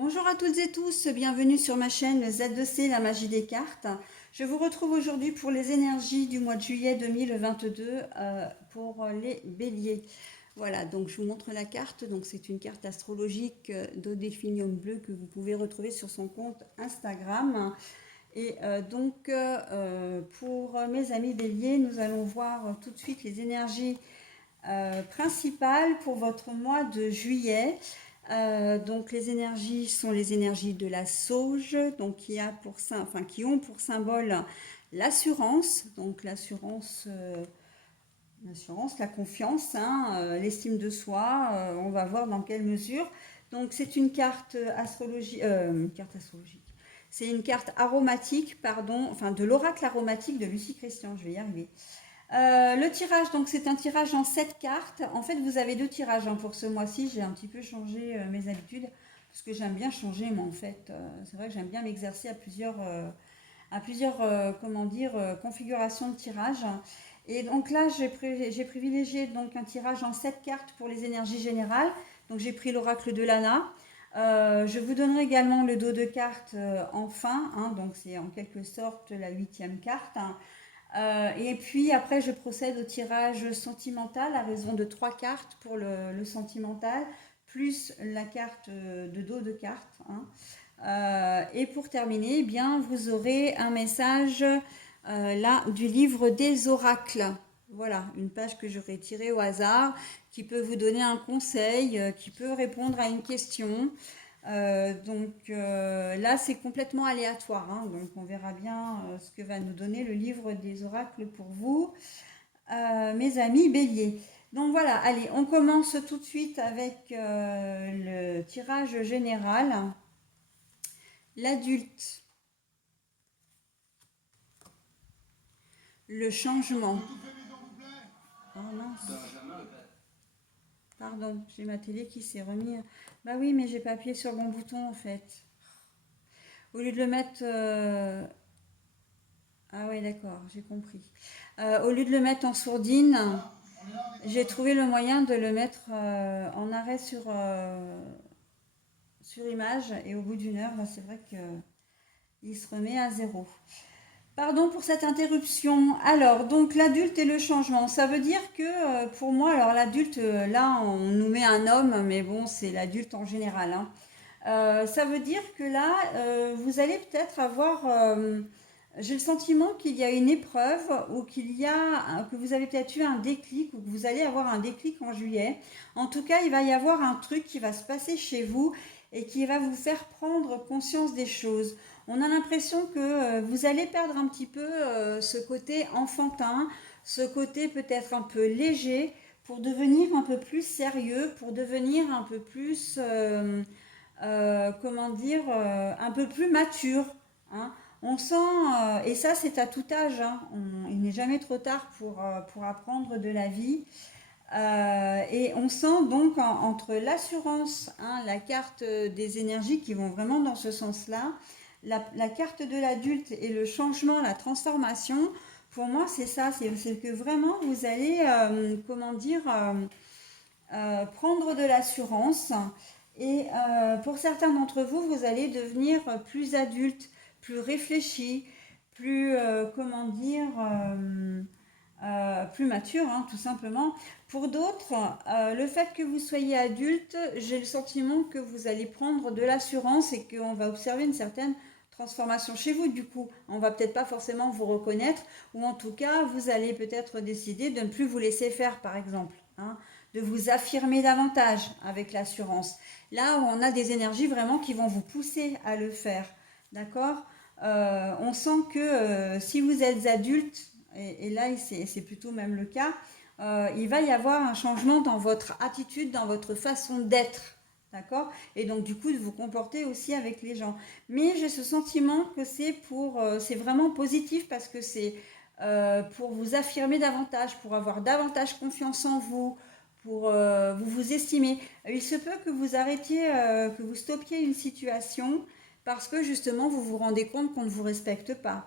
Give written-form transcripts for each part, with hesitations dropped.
Bonjour à toutes et tous, bienvenue sur ma chaîne Z2C, la magie des cartes. Je vous retrouve aujourd'hui pour les énergies du mois de juillet 2022 pour les béliers. Voilà, donc je vous montre la carte. Donc c'est une carte astrologique d'Odéphinium bleu que vous pouvez retrouver sur son compte Instagram. Et pour mes amis béliers, nous allons voir tout de suite les énergies principales pour votre mois de juillet. Donc les énergies sont les énergies de la sauge, donc qui ont pour symbole l'assurance, donc l'assurance, la confiance, l'estime de soi. On va voir dans quelle mesure. Donc c'est une carte astrologique. C'est une carte aromatique, pardon, enfin de l'oracle aromatique de Lucie Christian. Je vais y arriver. Le tirage, donc c'est un tirage en 7 cartes. En fait, vous avez deux tirages pour ce mois-ci. J'ai un petit peu changé mes habitudes parce que j'aime bien changer, mais en fait, c'est vrai que j'aime bien m'exercer à plusieurs configurations de tirage. Et donc là, j'ai privilégié donc un tirage en 7 cartes pour les énergies générales. Donc j'ai pris l'oracle de Lana. Je vous donnerai également le dos de cartes en fin, donc c'est en quelque sorte la huitième carte. Et puis après, je procède au tirage sentimental à raison de 3 cartes pour le sentimental, plus la carte de dos de cartes. Et pour terminer, eh bien, vous aurez un message là du livre des oracles. Voilà, une page que j'aurais tirée au hasard, qui peut vous donner un conseil, qui peut répondre à une question. Là, c'est complètement aléatoire, donc on verra bien ce que va nous donner le livre des oracles pour vous, mes amis béliers. Donc voilà, allez, on commence tout de suite avec le tirage général. L'adulte, le changement. Oh mince, pardon, j'ai ma télé qui s'est remis. Bah oui, mais j'ai pas appuyé sur le bon bouton en fait. Au lieu de le mettre ah oui, d'accord, j'ai compris. Au lieu de le mettre en sourdine, j'ai trouvé le moyen de le mettre en arrêt sur image. Et au bout d'une heure, là, c'est vrai qu'il se remet à zéro. Pardon pour cette interruption. Alors, donc l'adulte et le changement, ça veut dire que pour moi, alors l'adulte, là, on nous met un homme, mais bon, c'est l'adulte en général. Ça veut dire que là, vous allez peut-être avoir j'ai le sentiment qu'il y a une épreuve ou que vous avez peut-être eu un déclic ou que vous allez avoir un déclic en juillet. En tout cas, il va y avoir un truc qui va se passer chez vous et qui va vous faire prendre conscience des choses. On a l'impression que vous allez perdre un petit peu ce côté enfantin, ce côté peut-être un peu léger pour devenir un peu plus sérieux, pour devenir un peu plus, un peu plus mature. hein. On sent, et ça c'est à tout âge, il n'est jamais trop tard pour apprendre de la vie. Et on sent donc entre l'assurance, la carte des énergies qui vont vraiment dans ce sens-là, la carte de l'adulte et le changement, la transformation, pour moi c'est ça, c'est que vraiment vous allez, prendre de l'assurance. Et pour certains d'entre vous, vous allez devenir plus adulte, plus réfléchi, plus, plus mature, tout simplement. Pour d'autres, le fait que vous soyez adulte, j'ai le sentiment que vous allez prendre de l'assurance et qu'on va observer une certaine transformation chez vous. Du coup, on va peut-être pas forcément vous reconnaître, ou en tout cas, vous allez peut-être décider de ne plus vous laisser faire, par exemple, de vous affirmer davantage avec l'assurance. Là où on a des énergies vraiment qui vont vous pousser à le faire, d'accord. On sent que si vous êtes adulte, et là c'est plutôt même le cas, il va y avoir un changement dans votre attitude, dans votre façon d'être, d'accord, et donc du coup de vous comporter aussi avec les gens. Mais j'ai ce sentiment que c'est vraiment positif parce que c'est pour vous affirmer davantage, pour avoir davantage confiance en vous, pour vous estimer. Il se peut que vous arrêtiez, que vous stoppiez une situation parce que justement vous vous rendez compte qu'on ne vous respecte pas.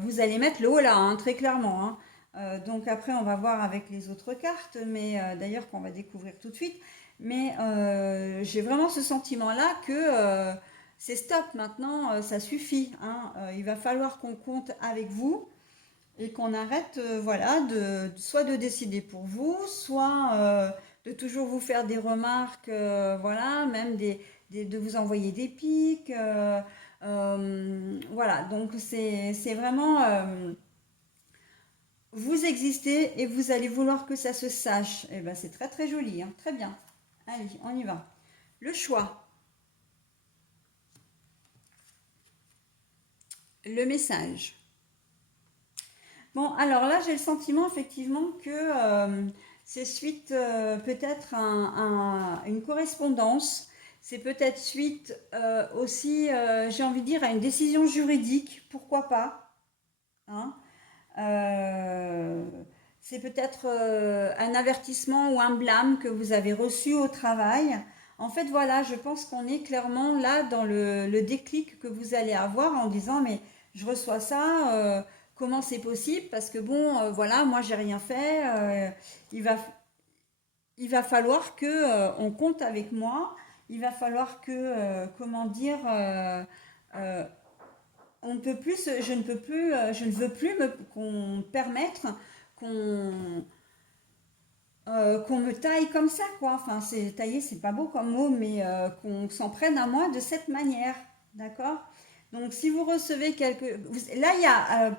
Vous allez mettre le haut là, très clairement. Donc après on va voir avec les autres cartes, mais d'ailleurs qu'on va découvrir tout de suite. Mais j'ai vraiment ce sentiment-là que c'est stop maintenant, ça suffit, hein. Il va falloir qu'on compte avec vous et qu'on arrête, voilà, soit de décider pour vous, soit de toujours vous faire des remarques, voilà, même de vous envoyer des pics. Voilà, donc c'est vraiment, vous existez et vous allez vouloir que ça se sache. Et ben c'est très très joli, hein, très bien. Allez, on y va. Le choix, le message. Bon, alors là, j'ai le sentiment effectivement que c'est suite peut-être une correspondance. C'est peut-être suite aussi, j'ai envie de dire, à une décision juridique. Pourquoi pas, hein. Euh, c'est peut-être un avertissement ou un blâme que vous avez reçu au travail. En fait, voilà, je pense qu'on est clairement là dans le déclic que vous allez avoir en disant, mais je reçois ça, comment c'est possible? Parce que bon, voilà, moi j'ai rien fait. Il va, il va falloir que on compte avec moi. Il va falloir que, comment dire, euh, on ne peut plus, je ne peux plus, je ne veux plus qu'on permettre qu'on qu'on me taille comme ça, quoi. Enfin, c'est tailler, c'est pas beau comme mot, mais qu'on s'en prenne à moi de cette manière, d'accord? Donc, si vous recevez là, il y a,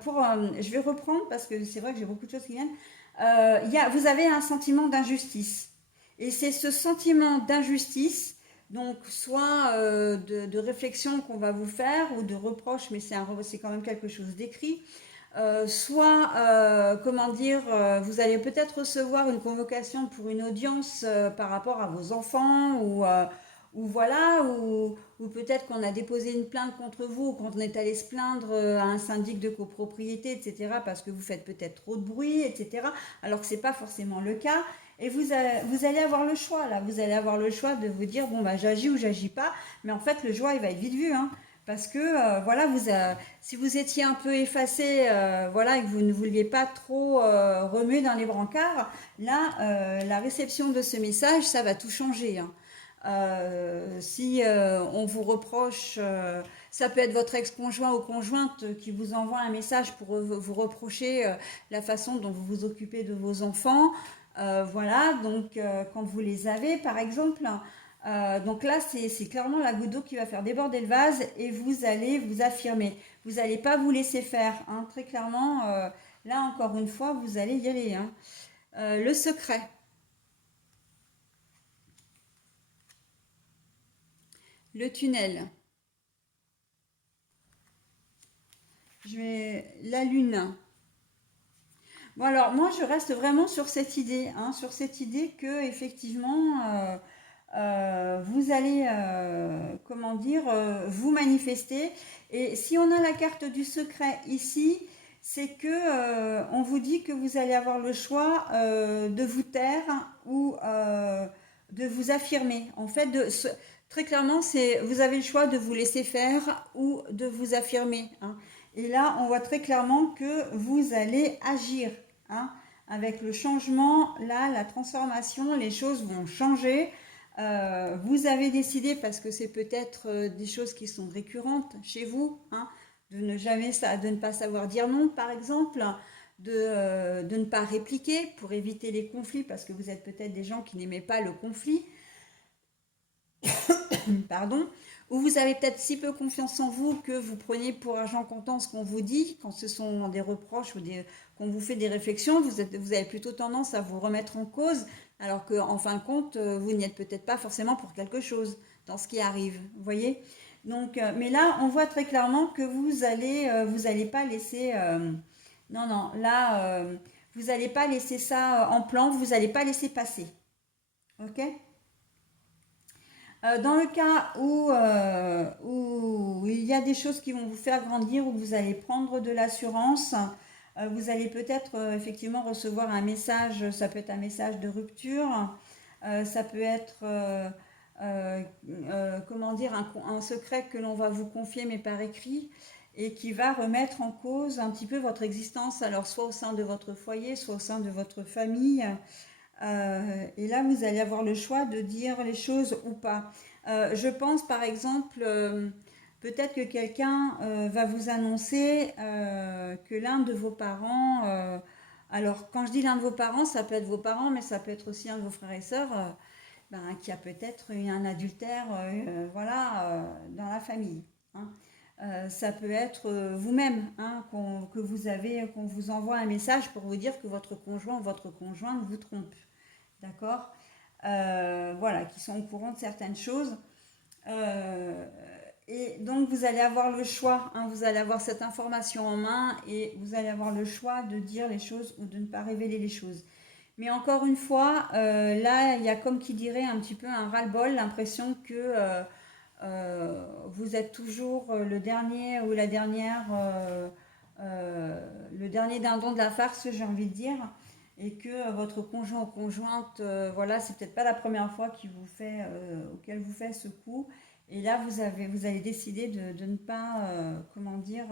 je vais reprendre parce que c'est vrai que j'ai beaucoup de choses qui viennent. Vous avez un sentiment d'injustice. Et c'est ce sentiment d'injustice, donc soit de réflexion qu'on va vous faire ou de reproche, mais c'est quand même quelque chose d'écrit, soit, comment dire, vous allez peut-être recevoir une convocation pour une audience par rapport à vos enfants ou voilà, ou peut-être qu'on a déposé une plainte contre vous ou qu'on est allé se plaindre à un syndic de copropriété, etc., parce que vous faites peut-être trop de bruit, etc., alors que ce n'est pas forcément le cas. Et vous allez avoir le choix, là. Vous allez avoir le choix de vous dire, bon, bah, j'agis ou j'agis pas. Mais en fait, le choix, il va être vite vu, hein. Parce que, voilà, si vous étiez un peu effacé, voilà, et que vous ne vouliez pas trop remuer dans les brancards, là, la réception de ce message, ça va tout changer, hein. Si on vous reproche, ça peut être votre ex-conjoint ou conjointe qui vous envoie un message pour vous reprocher la façon dont vous vous occupez de vos enfants. Voilà, donc quand vous les avez, par exemple, donc là, c'est clairement la goutte d'eau qui va faire déborder le vase et vous allez vous affirmer. Vous n'allez pas vous laisser faire, hein, très clairement. Là, encore une fois, vous allez y aller, hein. Le secret, le tunnel, la lune. Bon, alors moi, je reste vraiment sur cette idée, hein, sur cette idée que effectivement, vous allez, comment dire, vous manifester. Et si on a la carte du secret ici, c'est que on vous dit que vous allez avoir le choix de vous taire ou de vous affirmer. En fait, très clairement, vous avez le choix de vous laisser faire ou de vous affirmer, hein. Et là, on voit très clairement que vous allez agir, hein. Avec le changement, là, la transformation, les choses vont changer. Vous avez décidé, parce que c'est peut-être des choses qui sont récurrentes chez vous, hein, de ne pas savoir dire non, par exemple, de ne pas répliquer pour éviter les conflits, parce que vous êtes peut-être des gens qui n'aimaient pas le conflit, pardon, ou vous avez peut-être si peu confiance en vous que vous preniez pour argent comptant ce qu'on vous dit, quand ce sont des reproches ou qu'on vous fait des réflexions, vous avez plutôt tendance à vous remettre en cause, alors qu'en fin de compte, vous n'y êtes peut-être pas forcément pour quelque chose dans ce qui arrive, vous voyez. Donc, mais là, on voit très clairement que vous allez pas laisser, non, non, là, vous n'allez pas laisser ça en plan, vous n'allez pas laisser passer, ok? Dans le cas où il y a des choses qui vont vous faire grandir, où vous allez prendre de l'assurance, vous allez peut-être effectivement recevoir un message, ça peut être un message de rupture, ça peut être, comment dire, un secret que l'on va vous confier mais par écrit et qui va remettre en cause un petit peu votre existence, alors soit au sein de votre foyer, soit au sein de votre famille. Et là, vous allez avoir le choix de dire les choses ou pas. Je pense par exemple, peut-être que quelqu'un va vous annoncer que l'un de vos parents, alors quand je dis l'un de vos parents, ça peut être vos parents, mais ça peut être aussi un de vos frères et sœurs, ben, qui a peut-être eu un adultère, voilà, dans la famille, hein. Ça peut être vous-même, hein, que vous avez, qu'on vous envoie un message pour vous dire que votre conjoint ou votre conjointe vous trompe, d'accord. Voilà, qui sont au courant de certaines choses. Euh, et donc vous allez avoir le choix, hein, vous allez avoir cette information en main et vous allez avoir le choix de dire les choses ou de ne pas révéler les choses. Mais encore une fois, là, il y a comme qui dirait un petit peu un ras-le-bol, l'impression que vous êtes toujours le dernier ou la dernière, le dernier dindon de la farce, j'ai envie de dire, et que votre conjoint ou conjointe, voilà, c'est peut-être pas la première fois qu'il vous fait, auquel vous fait ce coup. Et là, vous allez décider de ne pas, comment dire,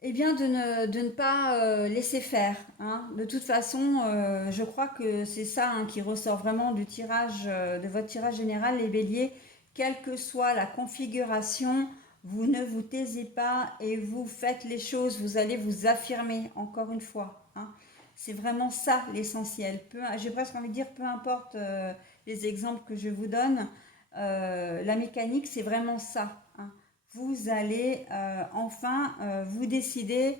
eh bien, de ne pas laisser faire, hein. De toute façon, je crois que c'est ça, hein, qui ressort vraiment du tirage, de votre tirage général, les béliers. Quelle que soit la configuration, vous ne vous taisez pas et vous faites les choses. Vous allez vous affirmer, encore une fois, hein. C'est vraiment ça l'essentiel. J'ai presque envie de dire, peu importe les exemples que je vous donne, la mécanique, c'est vraiment ça, hein. Vous allez enfin vous décider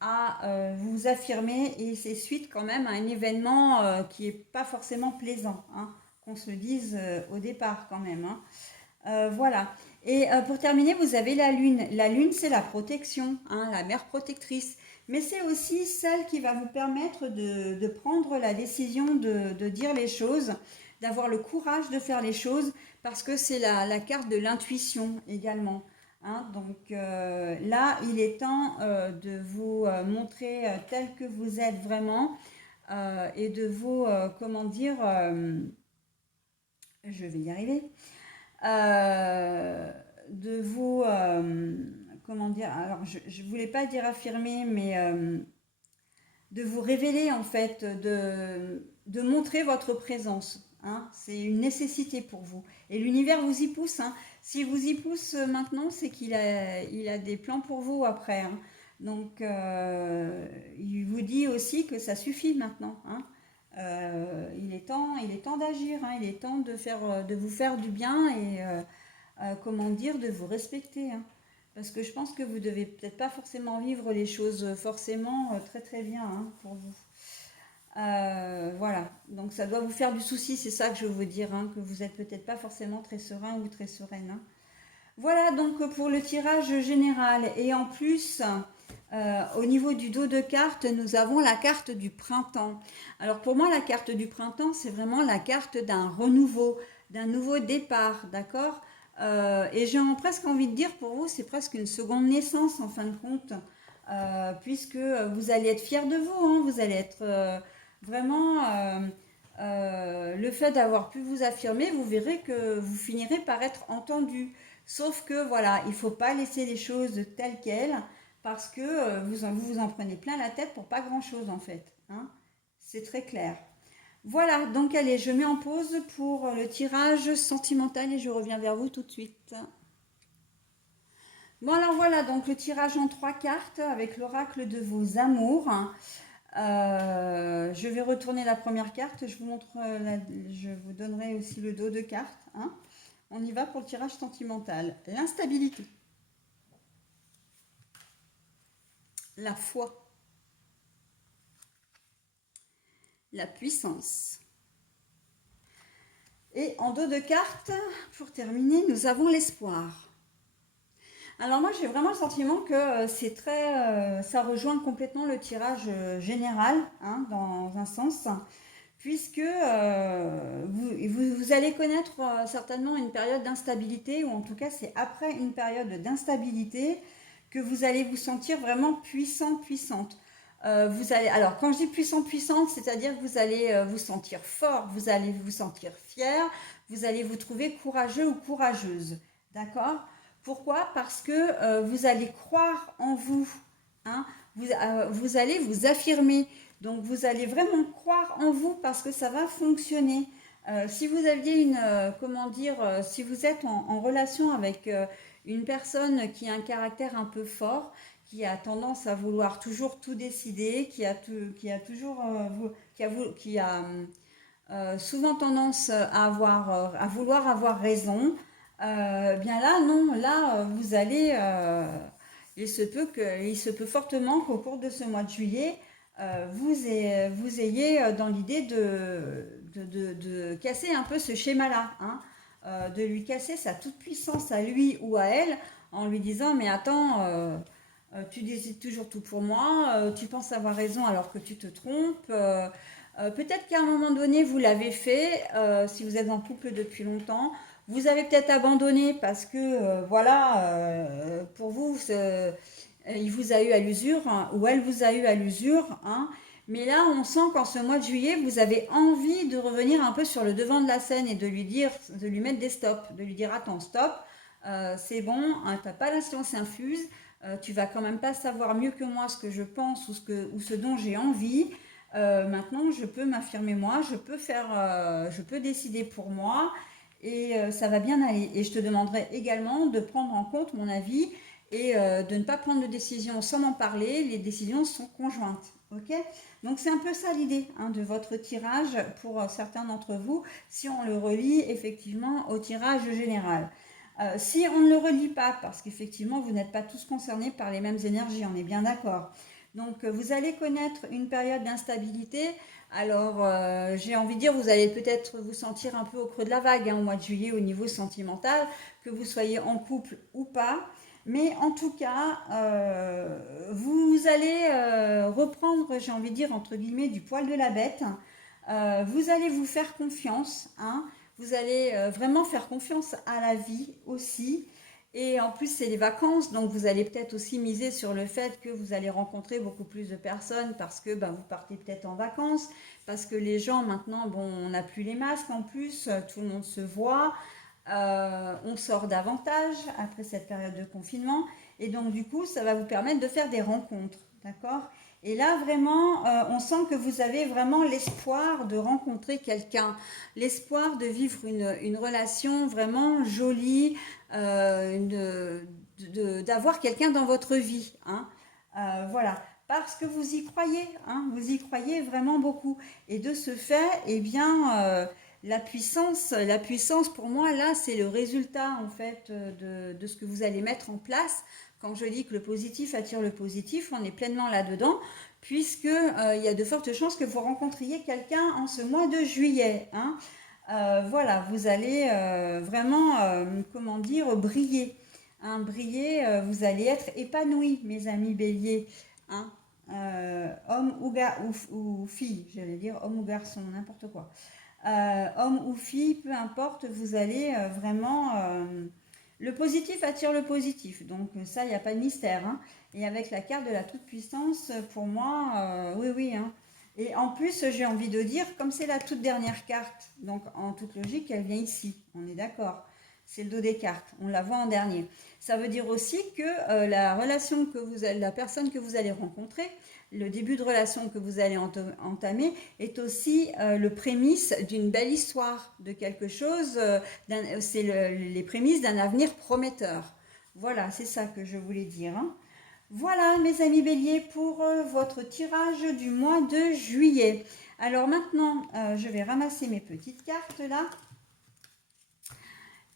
à vous affirmer et c'est suite quand même à un événement qui n'est pas forcément plaisant, hein, qu'on se le dise au départ quand même, hein. Voilà. Et pour terminer, vous avez la lune. La lune, c'est la protection, hein, la mère protectrice. Mais c'est aussi celle qui va vous permettre de prendre la décision de dire les choses, d'avoir le courage de faire les choses, parce que c'est la carte de l'intuition également, hein. Donc là, il est temps de vous montrer tel que vous êtes vraiment et de vous, comment dire, je vais y arriver, euh, de vous, comment dire, alors je voulais pas dire affirmer, mais de vous révéler en fait, de montrer votre présence, hein. C'est une nécessité pour vous. Et l'univers vous y pousse, hein. Si vous y pousse maintenant, c'est il a des plans pour vous après, hein. Donc, il vous dit aussi que ça suffit maintenant, hein. Il est temps d'agir, hein. Il est temps de vous faire du bien et comment dire, de vous respecter, hein. Parce que je pense que vous devez peut-être pas forcément vivre les choses forcément très très bien, hein, pour vous. Voilà, donc ça doit vous faire du souci, c'est ça que je veux vous dire, hein, que vous êtes peut-être pas forcément très serein ou très sereine, hein. Voilà donc pour le tirage général. Et en plus, au niveau du dos de carte, nous avons la carte du printemps. Alors pour moi, la carte du printemps, c'est vraiment la carte d'un renouveau, d'un nouveau départ, d'accord. Et j'ai presque envie de dire pour vous, c'est presque une seconde naissance en fin de compte, puisque vous allez être fiers de vous, hein, vous allez être vraiment... le fait d'avoir pu vous affirmer, vous verrez que vous finirez par être entendu. Sauf que voilà, il ne faut pas laisser les choses telles quelles parce que vous en prenez plein la tête pour pas grand-chose en fait, hein. C'est très clair. Voilà, donc allez, je mets en pause pour le tirage sentimental et je reviens vers vous tout de suite. Bon alors voilà, donc le tirage en 3 cartes avec l'oracle de vos amours. Je vais retourner la première carte, je vous donnerai aussi le dos de cartes, hein. On y va pour le tirage sentimental. L'instabilité, la foi, la puissance. Et en dos de cartes, pour terminer, nous avons l'espoir. Alors moi j'ai vraiment le sentiment que ça rejoint complètement le tirage général, hein, dans un sens, puisque vous allez connaître certainement une période d'instabilité, ou en tout cas c'est après une période d'instabilité que vous allez vous sentir vraiment puissant, puissante. Alors quand je dis puissant, puissante, c'est-à-dire que vous allez vous sentir fort, vous allez vous sentir fier, vous allez vous trouver courageux ou courageuse, d'accord? Pourquoi? Parce que vous allez croire en vous, hein, vous allez vous affirmer. Donc vous allez vraiment croire en vous parce que ça va fonctionner. Si vous aviez comment dire, si vous êtes en relation avec une personne qui a un caractère un peu fort, qui a tendance à vouloir toujours tout décider, qui a toujours, qui a souvent tendance à vouloir avoir raison, bien là, non, là, vous allez, il se peut fortement qu'au cours de ce mois de juillet, vous ayez dans l'idée de casser un peu ce schéma-là, hein, de lui casser sa toute-puissance à lui ou à elle en lui disant, mais attends, tu décides toujours tout pour moi, tu penses avoir raison alors que tu te trompes. Peut-être qu'à un moment donné, vous l'avez fait, si vous êtes en couple depuis longtemps. Vous avez peut-être abandonné parce que, voilà, pour vous, il vous a eu à l'usure, hein, ou elle vous a eu à l'usure, hein. Mais là, on sent qu'en ce mois de juillet, vous avez envie de revenir un peu sur le devant de la scène et de lui dire, de lui mettre des stops, de lui dire attends, stop, c'est bon, hein, t'as pas la science infuse, tu vas quand même pas savoir mieux que moi ce que je pense ou ce dont j'ai envie. Maintenant, je peux m'affirmer moi, je peux décider pour moi et ça va bien aller. Et je te demanderai également de prendre en compte mon avis et de ne pas prendre de décision sans m'en parler. Les décisions sont conjointes. Ok. Donc c'est un peu ça l'idée, hein, de votre tirage pour certains d'entre vous, si on le relie effectivement au tirage général. Si on ne le relie pas, parce qu'effectivement vous n'êtes pas tous concernés par les mêmes énergies, on est bien d'accord. Donc vous allez connaître une période d'instabilité. Alors j'ai envie de dire, vous allez peut-être vous sentir un peu au creux de la vague, hein, au mois de juillet au niveau sentimental, que vous soyez en couple ou pas. Mais en tout cas, vous allez reprendre, j'ai envie de dire, entre guillemets, du poil de la bête. Vous allez vous faire confiance, hein. Vous allez vraiment faire confiance à la vie aussi. Et en plus, c'est les vacances, donc vous allez peut-être aussi miser sur le fait que vous allez rencontrer beaucoup plus de personnes parce que vous partez peut-être en vacances, parce que les gens maintenant, bon, on n'a plus les masques en plus, tout le monde se voit. On sort davantage après cette période de confinement et donc du coup ça va vous permettre de faire des rencontres, d'accord. Et là vraiment on sent que vous avez vraiment l'espoir de rencontrer quelqu'un, l'espoir de vivre une relation vraiment jolie, d'avoir quelqu'un dans votre vie, hein. Voilà, parce que vous y croyez, hein, vous y croyez vraiment beaucoup et de ce fait, eh bien la puissance pour moi, là, c'est le résultat en fait de ce que vous allez mettre en place. Quand je dis que le positif attire le positif, on est pleinement là-dedans, puisque il y a de fortes chances que vous rencontriez quelqu'un en ce mois de juillet, hein. Voilà, vous allez vraiment, comment dire, briller, hein, briller, vous allez être épanoui, mes amis béliers, hein. Homme ou fille, j'allais dire homme ou garçon, n'importe quoi. Homme ou fille, peu importe, vous allez vraiment... le positif attire le positif, donc ça, il n'y a pas de mystère, hein. Et avec la carte de la toute-puissance, pour moi, oui, oui, hein. Et en plus, j'ai envie de dire, comme c'est la toute dernière carte, donc en toute logique, elle vient ici, on est d'accord. C'est le dos des cartes, on la voit en dernier. Ça veut dire aussi que la relation que la personne que vous allez rencontrer, le début de relation que vous allez entamer est aussi le prémisse d'une belle histoire, de quelque chose, c'est les prémices d'un avenir prometteur. Voilà, c'est ça que je voulais dire, hein. Voilà, mes amis béliers, pour votre tirage du mois de juillet. Alors maintenant, je vais ramasser mes petites cartes là.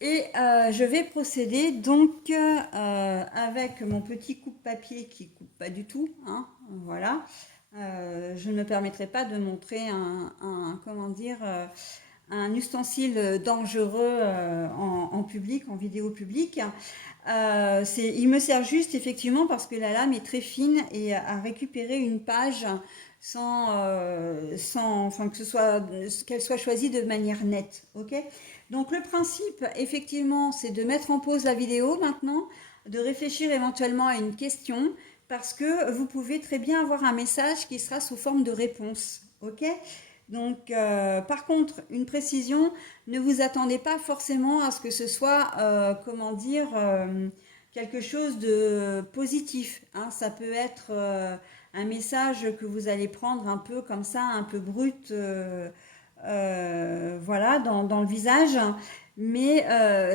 Et je vais procéder donc avec mon petit coupe-papier qui ne coupe pas du tout, hein, voilà. Je ne me permettrai pas de montrer comment dire, un ustensile dangereux en public, en vidéo publique. Il me sert juste effectivement parce que la lame est très fine et à récupérer une page enfin qu'elle soit choisie de manière nette, ok. Donc le principe, effectivement, c'est de mettre en pause la vidéo maintenant, de réfléchir éventuellement à une question, parce que vous pouvez très bien avoir un message qui sera sous forme de réponse, ok. Donc, par contre, une précision, ne vous attendez pas forcément à ce que ce soit, comment dire, quelque chose de positif, hein. Ça peut être un message que vous allez prendre un peu comme ça, un peu brut, voilà, dans le visage, mais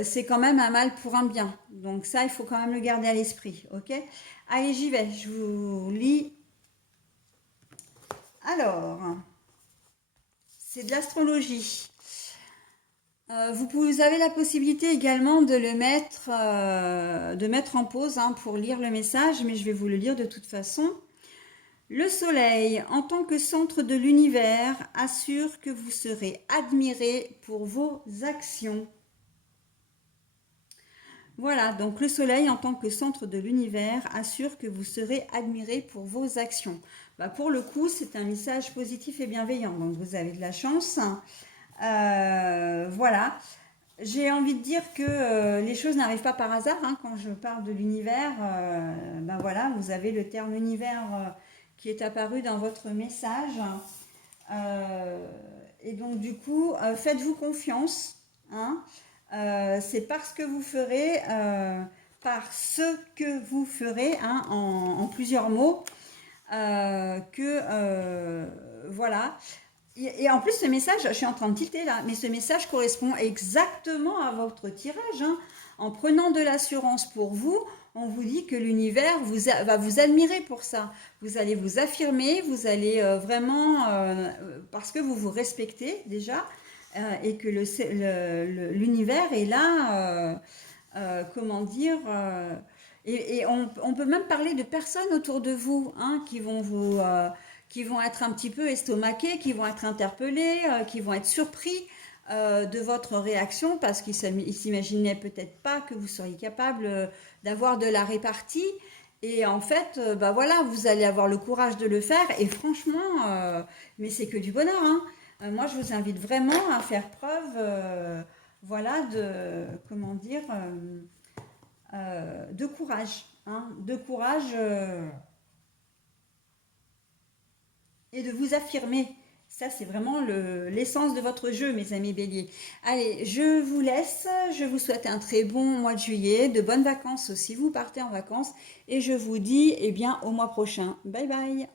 c'est quand même un mal pour un bien. Donc ça, il faut quand même le garder à l'esprit, ok? Allez, j'y vais, je vous lis. Alors, c'est de l'astrologie. Vous avez la possibilité également de mettre en pause hein, pour lire le message, mais je vais vous le lire de toute façon. Le Soleil, en tant que centre de l'univers, assure que vous serez admiré pour vos actions. Voilà, donc le Soleil, en tant que centre de l'univers, assure que vous serez admiré pour vos actions. Bah, pour le coup, c'est un message positif et bienveillant, donc vous avez de la chance. Voilà. J'ai envie de dire que les choses n'arrivent pas par hasard. Hein, quand je parle de l'univers, ben voilà, vous avez le terme univers qui est apparu dans votre message. Et donc du coup, faites-vous confiance. Hein, c'est parce que vous ferez, par ce que vous ferez, hein, en plusieurs mots, voilà. Et en plus, ce message, je suis en train de tilter là, mais ce message correspond exactement à votre tirage. Hein. En prenant de l'assurance pour vous, on vous dit que l'univers va vous admirer pour ça. Vous allez vous affirmer, vous allez vraiment, parce que vous vous respectez déjà, et que l'univers est là, comment dire, et on peut même parler de personnes autour de vous hein, qui vont être un petit peu estomaqués, qui vont être interpellés, qui vont être surpris de votre réaction parce qu'ils ne s'imaginaient peut-être pas que vous seriez capable d'avoir de la répartie. Et en fait, bah voilà, vous allez avoir le courage de le faire. Et franchement, mais c'est que du bonheur. Hein. Moi, je vous invite vraiment à faire preuve, voilà, de, comment dire, de courage. Hein, de courage. Et de vous affirmer. Ça, c'est vraiment l'essence de votre jeu, mes amis béliers. Allez, je vous laisse. Je vous souhaite un très bon mois de juillet, de bonnes vacances si vous partez en vacances. Et je vous dis, eh bien, au mois prochain. Bye bye.